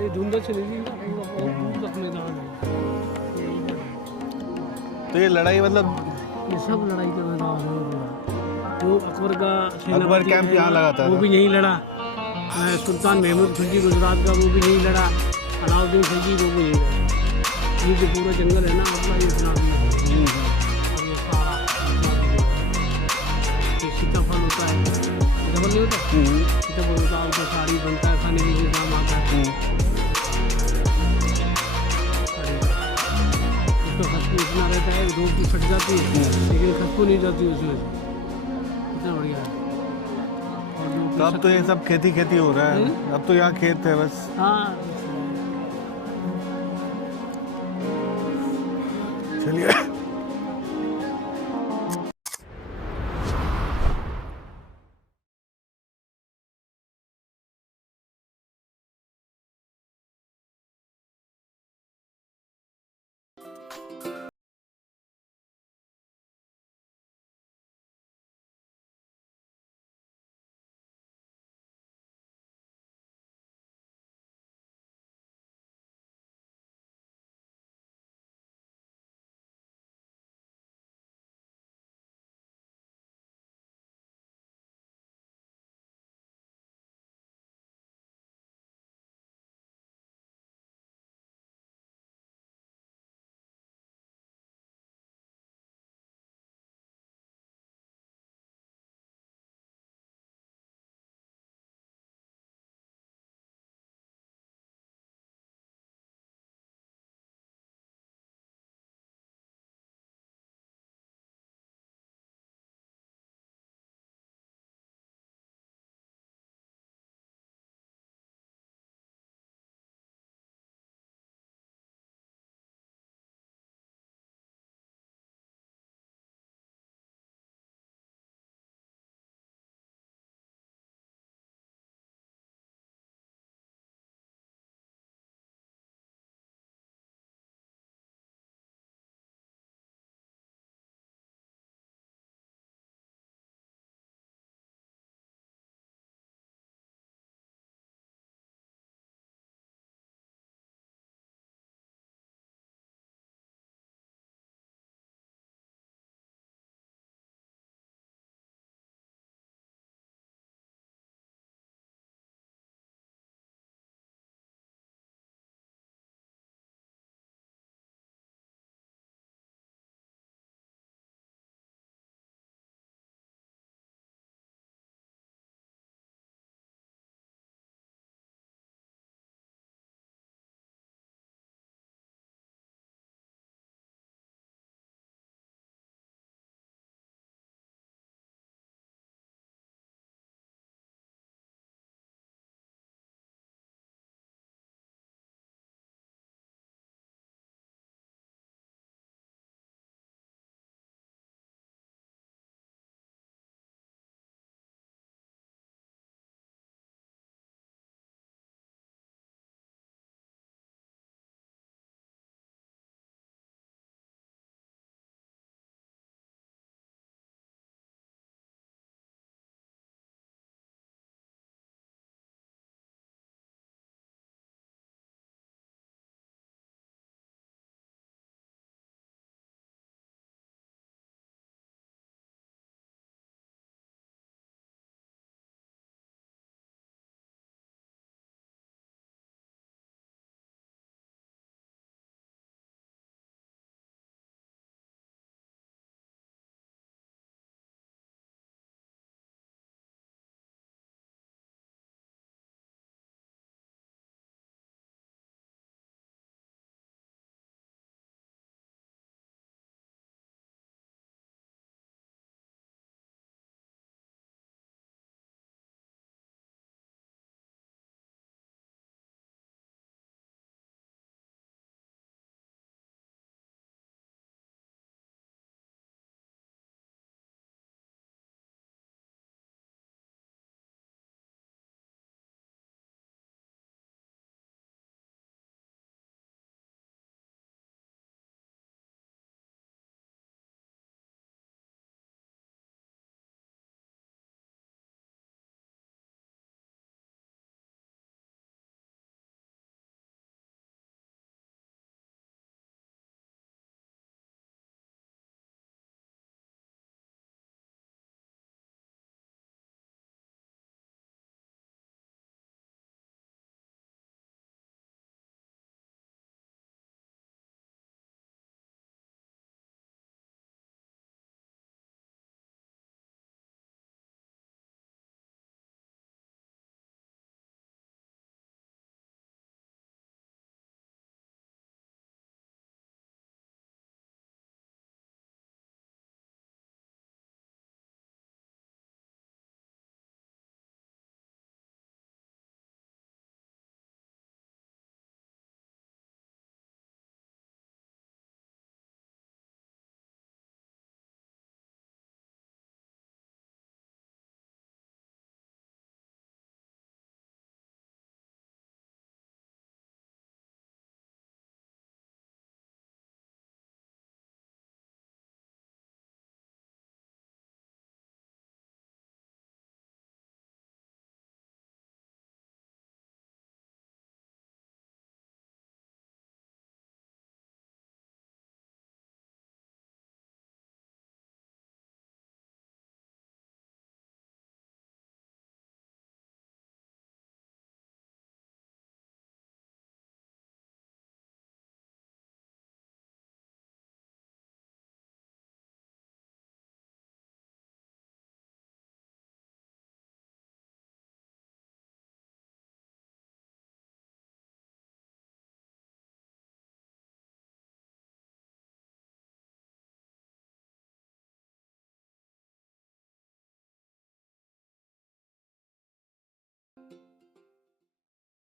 धुंधा चलेगी मैदान है। तो ये लड़ाई मतलब ये सब लड़ाई का मैदान है पूरा। जो अकबर का अकबर कैंप यहाँ लगाता वो था। भी यहीं लड़ा। सुल्तान महमूद खिलजी गुजरात का, वो भी यहीं लड़ा। अलाउद्दीन खिलजी वो भी यहीं लड़ा। ये जो पूरा जंगल है ना अपना, ये इतना ये सारा ये सीताफल होता है, सीताफल नहीं होता, सीताफल होता है, उसका साड़ी बनता है, खाने के लिए काम आता है। खुशबू इतना रहता है, धूप की फट जाती है लेकिन खुशबू नहीं जाती उसमें से। इतना बढ़िया है। तो अब तो ये सब खेती खेती हो रहा है। अब तो यहाँ खेत है बस। हाँ, चलिए।